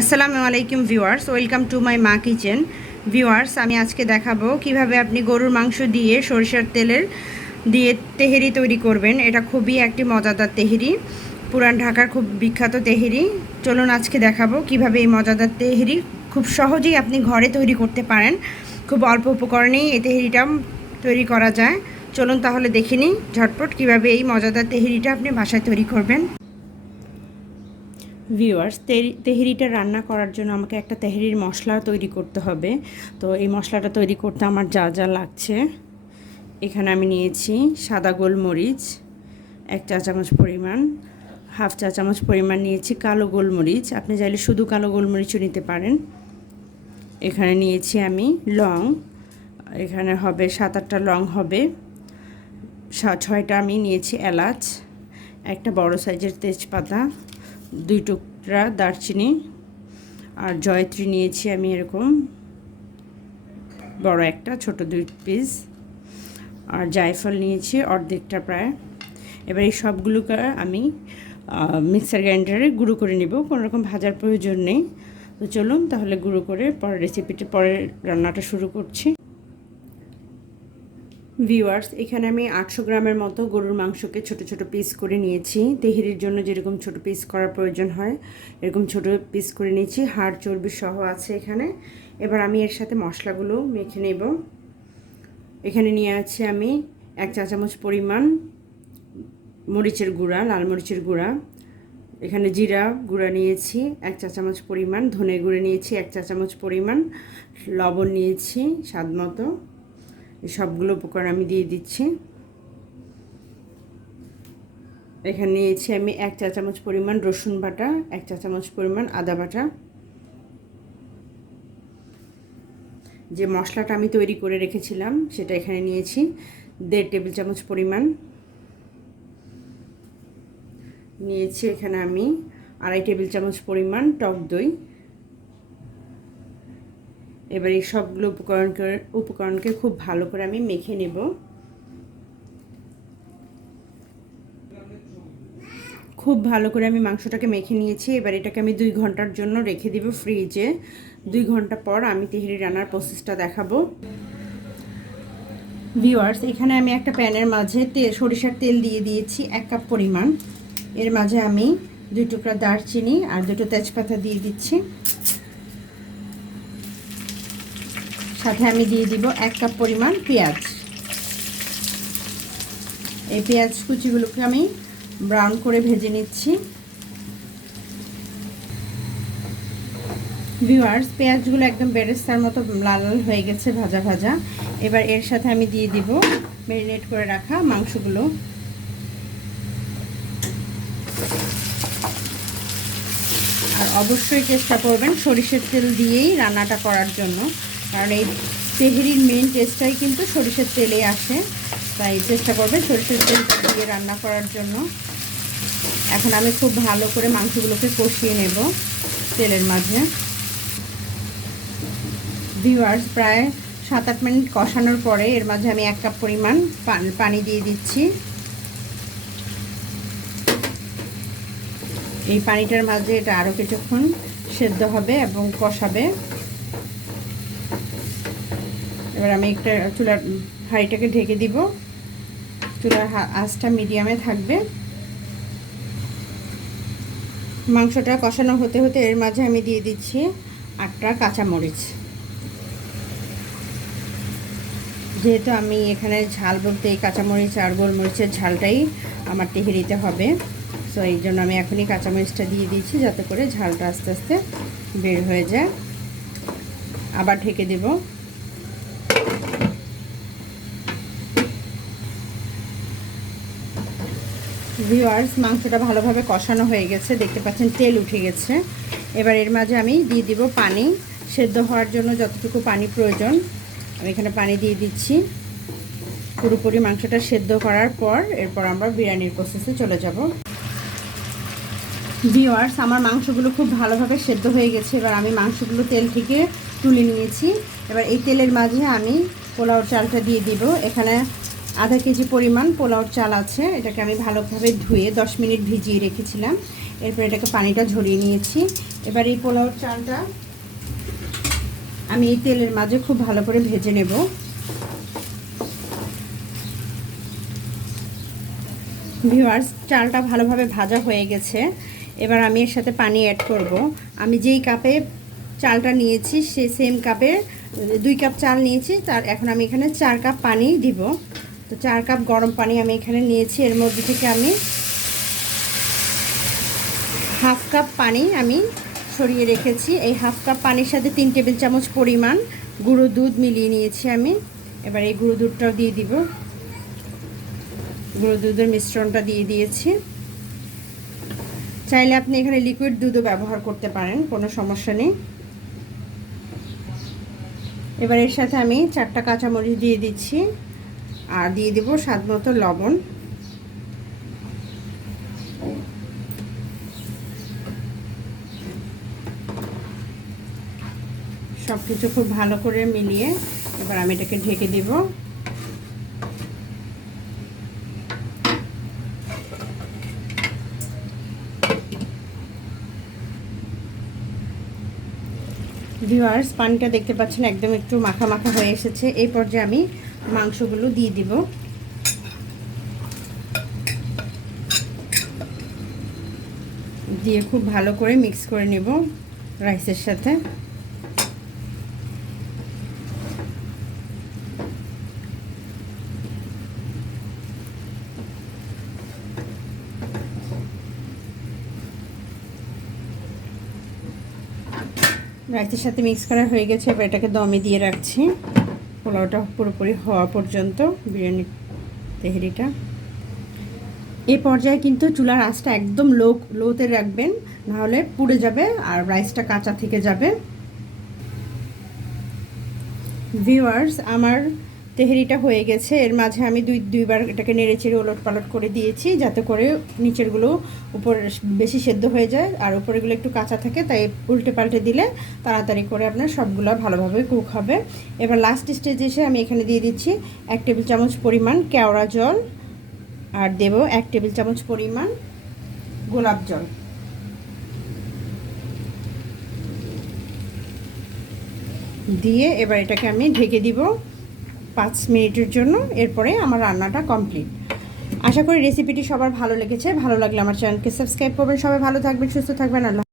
আসসালামু আলাইকুম viewers, welcome to my মা কিচেন। ভিউয়ার্স, আমি আজকে দেখাবো কিভাবে আপনি গরুর মাংস দিয়ে সরিষার তেলের দিয়ে তেহেরি তৈরি করবেন। এটা খুবই একটি মজাদার তেহেরি, পুরান ঢাকার খুব বিখ্যাত তেহেরি। চলুন আজকে দেখাবো কিভাবে এই মজাদার তেহেরি খুব সহজেই আপনি ঘরে তৈরি করতে পারেন। খুব অল্প উপকরণেই এই তেহেরিটা তৈরি করা যায়। চলুন তাহলে দেখে নিই ঝটপট কিভাবে এই মজাদার তেহেরিটা আপনি বাসায় তৈরি করবেন। ভিউয়ার্স, তেহেরিটা রান্না করার জন্য আমাকে একটা তেহেরির মশলা তৈরি করতে হবে। তো এই মশলাটা তৈরি করতে আমার যা যা লাগছে, এখানে আমি নিয়েছি সাদা গোলমরিচ 1 চা চামচ পরিমাণ, হাফ চা চামচ পরিমাণ নিয়েছি কালো গোলমরিচ, আপনি চাইলে শুধু কালো গোলমরিচও নিতে পারেন। এখানে নিয়েছি আমি লং, এখানে হবে 7-8টা লং হবে, 6টা আমি নিয়েছি এলাচ, একটা বড় সাইজের তেজপাতা, 2 টুকরা দারচিনি, আর জয়ত্রী নিয়েছি আমি এরকম বড় একটা, ছোট 2 পিস, আর জায়ফল নিয়েছি অর্ধেকটা প্রায়। এবার এই সবগুলোকে আমি মিক্সার গ্রাইন্ডারে গুঁড়ো করে নেব, কোনো রকম ভাজার প্রয়োজন নেই। তো চলুন তাহলে গুঁড়ো করে পরে পরে রান্নাটা শুরু করছি। ভিউয়ার্স, এখানে আমি 800 গ্রামের মতো গরুর মাংসকে ছোট ছোট পিস করে নিয়েছি। তেহেরির জন্য যেরকম ছোট পিস করার প্রয়োজন হয় এরকম ছোট পিস করে নিয়েছি, হাড় চর্বি সহ আছে এখানে। এবার আমি এর সাথে মশলাগুলো মেখে নেব। এখানে নিয়ে আছি আমি 1 চা চামচ পরিমাণ মরিচের গুঁড়া, লাল মরিচের গুঁড়া, এখানে জিরা গুঁড়া নিয়েছি 1 চা চামচ পরিমাণ, ধনে গুঁড়ো নিয়েছি 1 চা চামচ পরিমাণ, লবণ নিয়েছি স্বাদ মতো। সবগুলো উপকরণ আমি দিয়ে দিচ্ছি। এখানে নিয়েছি আমি 1 চা চামচ পরিমাণ রসুন বাটা, 1 চা চামচ পরিমাণ আদা বাটা। যে মশলাটা আমি তৈরি করে রেখেছিলাম সেটা এখানে নিয়েছি 1.5 টেবিল চামচ পরিমাণ। নিয়েছি এখানে আমি 2.5 টেবিল চামচ পরিমাণ টক দই। এবার এই সবগুলো উপকরণকে খুব ভালো করে আমি মেখে নেব। খুব ভালো করে আমি মাংসটাকে মেখে নিয়েছি। এবার এটাকে আমি 2 ঘন্টার জন্য রেখে দিব ফ্রিজে। 2 ঘন্টা পর আমি তেহেরি রান্নার প্রসেসটা দেখাবো। ভিউয়ার্স, এখানে আমি একটা প্যানের মাঝে সরিষার তেল দিয়ে দিয়েছি 1 কাপ পরিমাণ। এর মাঝে আমি 2 টুকরা দারচিনি আর 2টো তেজপাতা দিয়ে দিচ্ছি। সাথে আমি দিয়ে দিব 1 কাপ পরিমাণ পেঁয়াজ। এই পেঁয়াজ কুচিগুলোকে আমি ব্রাউন করে ভেজে নিচ্ছি। ভিউয়ার্স, পেঁয়াজগুলো একদম বেরেস্তার মতো লাল লাল হয়ে গেছে, ভাজা ভাজা। এবার এর সাথে আমি দিয়ে দিব ম্যারিনেট করে রাখা মাংসগুলো। আর অবশ্যই চেষ্টা করবেন সরিষার তেল দিয়েই রান্নাটা করার জন্য, কারণ এই তেহেরির মেন টেস্টটাই কিন্তু সরিষার তেলে আসে। তাই চেষ্টা করবেন সরিষার তেল দিয়ে রান্না করার জন্য। এখন আমি খুব ভালো করে মাংসগুলোকে কষিয়ে নেব তেলের মাঝে। ভিউয়ার্স, প্রায় 7-8 মিনিট কষানোর পরে এর মাঝে আমি 1 কাপ পরিমাণ পানি দিয়ে দিচ্ছি। এই পানিটার মাঝে এটা আরও কিছুক্ষণ সেদ্ধ হবে এবং কষাবে। এবার আমি একটা চুলার হাঁড়িটাকে ঢেকে দিব। চুলার আঁচটা মিডিয়ামে থাকবে। মাংসটা কষানো হতে হতে এর মাঝে আমি দিয়ে দিচ্ছি 8টা কাঁচামরিচ। যেহেতু আমি এখানে ঝাল বলতে এই কাঁচামরিচ আর গোলমরিচের ঝালটাই আমার তেহেরিতে হবে, সো এই জন্য আমি এখনই কাঁচামরিচটা দিয়ে দিচ্ছি যাতে করে ঝালটা আস্তে আস্তে বের হয়ে যায়। আবার ঢেকে দেব। ভিউয়ার্স, মাংসটা ভালোভাবে কষানো হয়ে গেছে, দেখতে পাচ্ছেন তেল উঠে গেছে। এবার এর মাঝে আমি দিয়ে দিব পানি। সেদ্ধ হওয়ার জন্য যতটুকু পানি প্রয়োজন আমি এখানে পানি দিয়ে দিচ্ছি। পুরোপুরি মাংসটা সেদ্ধ করার পর এরপর আমরা বিরিয়ানির প্রসেসে চলে যাব। ভিউয়ার্স, আমার মাংসগুলো খুব ভালোভাবে সেদ্ধ হয়ে গেছে। এবার আমি মাংসগুলো তেল থেকে তুলে নিয়েছি। এবার এই তেলের মাঝে আমি পোলাওর চালটা দিয়ে দিব। এখানে আধা কেজি পরিমাণ পোলাওর চাল আছে। এটাকে আমি ভালোভাবে ধুয়ে 10 মিনিট ভিজিয়ে রেখেছিলাম। এরপর এটাকে পানিটা ঝরিয়ে নিয়েছি। এবার এই পোলাও চালটা আমি এই তেলের মাঝে খুব ভালো করে ভেজে নেব। ভিউয়ার্স, চালটা ভালোভাবে ভাজা হয়ে গেছে। এবার আমি এর সাথে পানি অ্যাড করব। আমি যেই কাপে চালটা নিয়েছি সেই সেম কাপে 2 কাপ চাল নিয়েছি, তার এখন আমি এখানে 4 কাপ পানি দিব। তো 4 কাপ গরম পানি আমি এখানে নিয়েছি। এর মধ্যে থেকে আমি হাফ কাপ পানি আমি ছড়িয়ে রেখেছি। এই হাফ কাপ পানির সাথে 3 টেবিল চামচ পরিমাণ গুঁড়ো দুধ মিলিয়ে নিয়েছি আমি। এবার এই গুঁড়ো দুধটাও দিয়ে দিব। গুঁড়ো দুধের মিশ্রণটা দিয়ে দিয়েছি। চাইলে আপনি এখানে লিকুইড দুধও ব্যবহার করতে পারেন, কোনো সমস্যা নেই। এবার এর সাথে আমি 4টা কাঁচামরিচ দিয়ে দিচ্ছি আর দিয়ে দেব স্বাদ মতো লবণ। সব কিছু খুব ভালো করে মিলিয়ে এবার আমি এটাকে ঢেকে দেব। ভিউয়ার্স, পানিটা দেখতে পাচ্ছেন একদম একটু মাখা মাখা হয়ে এসেছে। এই পর্যায়ে আমি মাংসগুলো দিয়ে দিব। দিয়ে খুব ভালো করে মিক্স করে নেব রাইসের সাথে। রাইসের সাথে মিক্স করা হয়ে গেছে। এবার এটাকে দমে দিয়ে রাখছি পোলাওটা পুরোপুরি হওয়া পর্যন্ত, বিরিয়ানি তেহেরিটা। এই পর্যায়ে কিন্তু চুলার আঁচটা একদম লোতে রাখবেন, নাহলে পুড়ে যাবে আর রাইসটা কাঁচা থেকে যাবে। ভিউয়ার্স, আমার তেহেরিটা হয়ে গেছে। এর মাঝে আমি দুইবার এটাকে নেড়েচেড়ে ওলট পালট করে দিয়েছি, যাতে করে নিচেরগুলো উপর বেশি সেদ্ধ হয়ে যায় আর উপরেগুলো একটু কাঁচা থাকে। তাই উল্টে পাল্টে দিলে তাড়াতাড়ি করে আপনার সবগুলো ভালোভাবে কুক হবে। এবার লাস্ট স্টেজে এসে আমি এখানে দিয়ে দিচ্ছি 1 টেবিল চামচ পরিমাণ কেওড়া জল আর দেব 1 টেবিল চামচ পরিমাণ গোলাপ জল। দিয়ে এবার এটাকে আমি ঢেকে দিব 5 মিনিটের জন্য। এরপরে আমার রান্নাটা কমপ্লিট। আশা করি রেসিপিটি সবার ভালো লেগেছে। ভালো লাগলে আমার চ্যানেলকে সাবস্ক্রাইব করবেন। সবাই ভালো থাকবেন, সুস্থ থাকবেন। আল্লাহ।